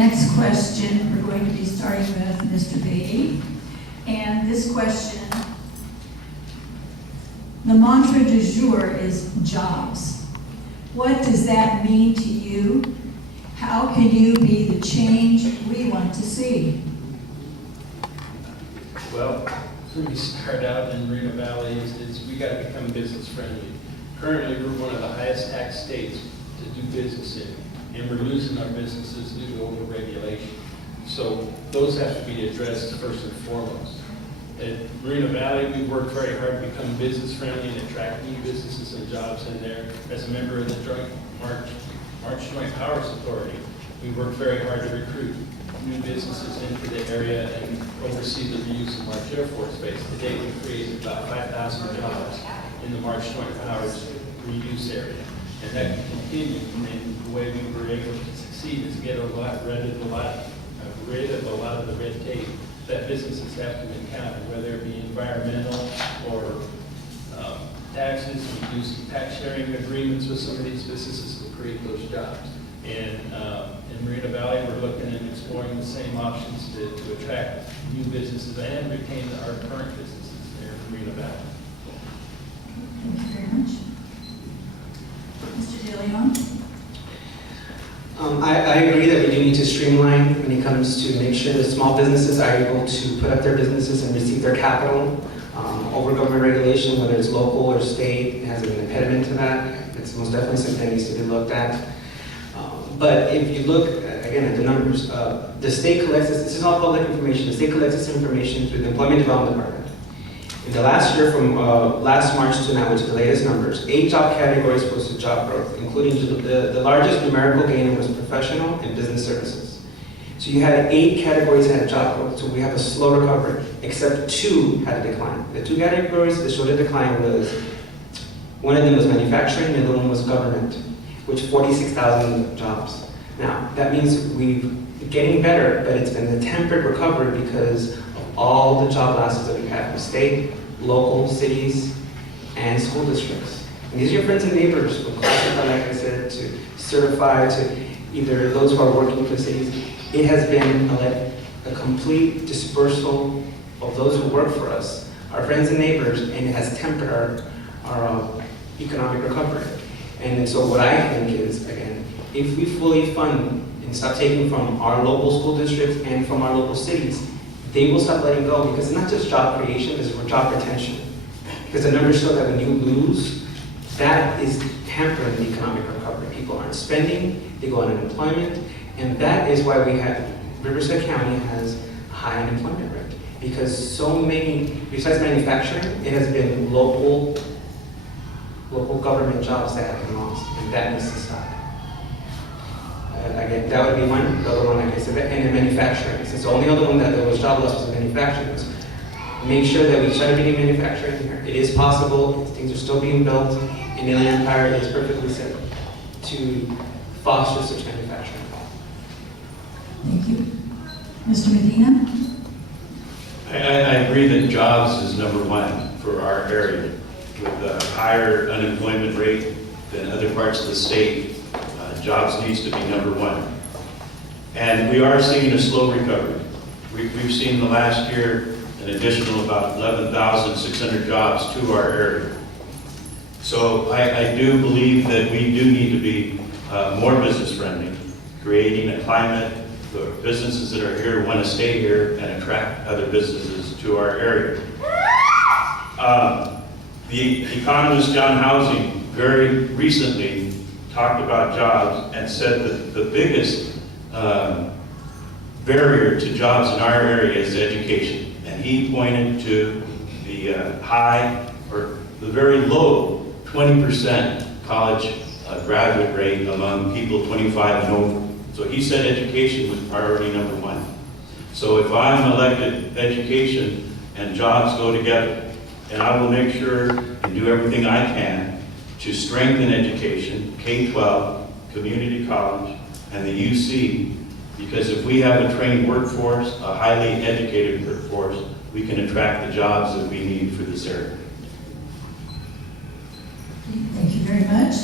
next question, we're going to be starting with Mr. Beatty. And this question, the mantra du jour is jobs. What does that mean to you? How can you be the change we want to see? Well, when we start out in Moreno Valley is we got to become business friendly. Currently, we're one of the highest tax states to do business in, and we're losing our businesses due to overregulation. So those have to be addressed first and foremost. At Moreno Valley, we work very hard to become business friendly and attract new businesses and jobs in there. As a member of the Joint March Joint Powers Authority, we work very hard to recruit new businesses into the area and oversee the reuse of March Air Force Base. Today, we've created about 5,000 jobs in the March Joint Powers reuse area. And that can continue, and the way we were able to succeed is get rid of a lot of the red tape that businesses have to encounter, whether it be environmental or taxes. We do some tax sharing agreements with some of these businesses to create those jobs. And in Moreno Valley, we're looking and exploring the same options to attract new businesses and retain our current businesses there in Moreno Valley. Thank you very much. Mr. De Leon? I agree that we do need to streamline when it comes to make sure that small businesses are able to put up their businesses and receive their capital. Over government regulation, whether it's local or state, has an impediment to that. It's most definitely something that needs to be looked at. But if you look, again, at the numbers, the state collects this is all public information, the state collects this information through the Employment Development Department. In the last year, from last March to now, which is the latest numbers, 8 job categories posted job growth, including the largest numerical gain was professional and business services. So you had 8 categories that had job growth, so we have a slow recovery, except 2 had a decline. The 2 categories that showed a decline was, one of them was manufacturing, and the other one was government, which 46,000 jobs. Now, that means we're getting better, but it's been a tempered recovery because of all the job losses that we've had from state, local, cities, and school districts. And these are your friends and neighbors from classified, like I said, to certified, to either those who are working for cities. It has been a complete dispersal of those who work for us, our friends and neighbors, and it has tempered our economic recovery. And so what I think is, again, if we fully fund and stop taking from our local school districts and from our local cities, they will stop letting go, because it's not just job creation, it's job retention. Because the numbers show that when you lose, that is hampering the economic recovery. People aren't spending, they go on unemployment, and that is why we have, Riverside County has a high unemployment rate. Because so many, besides manufacturing, it has been local government jobs that have been lost, and that needs to stop. Again, that would be one. The other one, like I said, and in manufacturing. Since the only other one that there was job loss was in manufacturing. So make sure that we try to be in manufacturing here. It is possible. Things are still being built. And the Inland Empire is perfectly set to foster such manufacturing. Thank you. Mr. Medina? I agree that jobs is number one for our area. With a higher unemployment rate than other parts of the state, jobs needs to be number one. And we are seeing a slow recovery. We've seen the last year an additional about 11,600 jobs to our area. So I do believe that we do need to be more business friendly, creating a climate for businesses that are here want to stay here and attract other businesses to our area. The economist John Housing very recently talked about jobs and said that the biggest barrier to jobs in our area is education. And he pointed to the high or the very low 20% college graduate rate among people 25 and over. So he said education was priority number one. So if I'm elected, education and jobs go together. And I will make sure and do everything I can to strengthen education, K-12, community college, and the UC, because if we have a trained workforce, a highly educated workforce, we can attract the jobs that we need for this area. Thank you very much.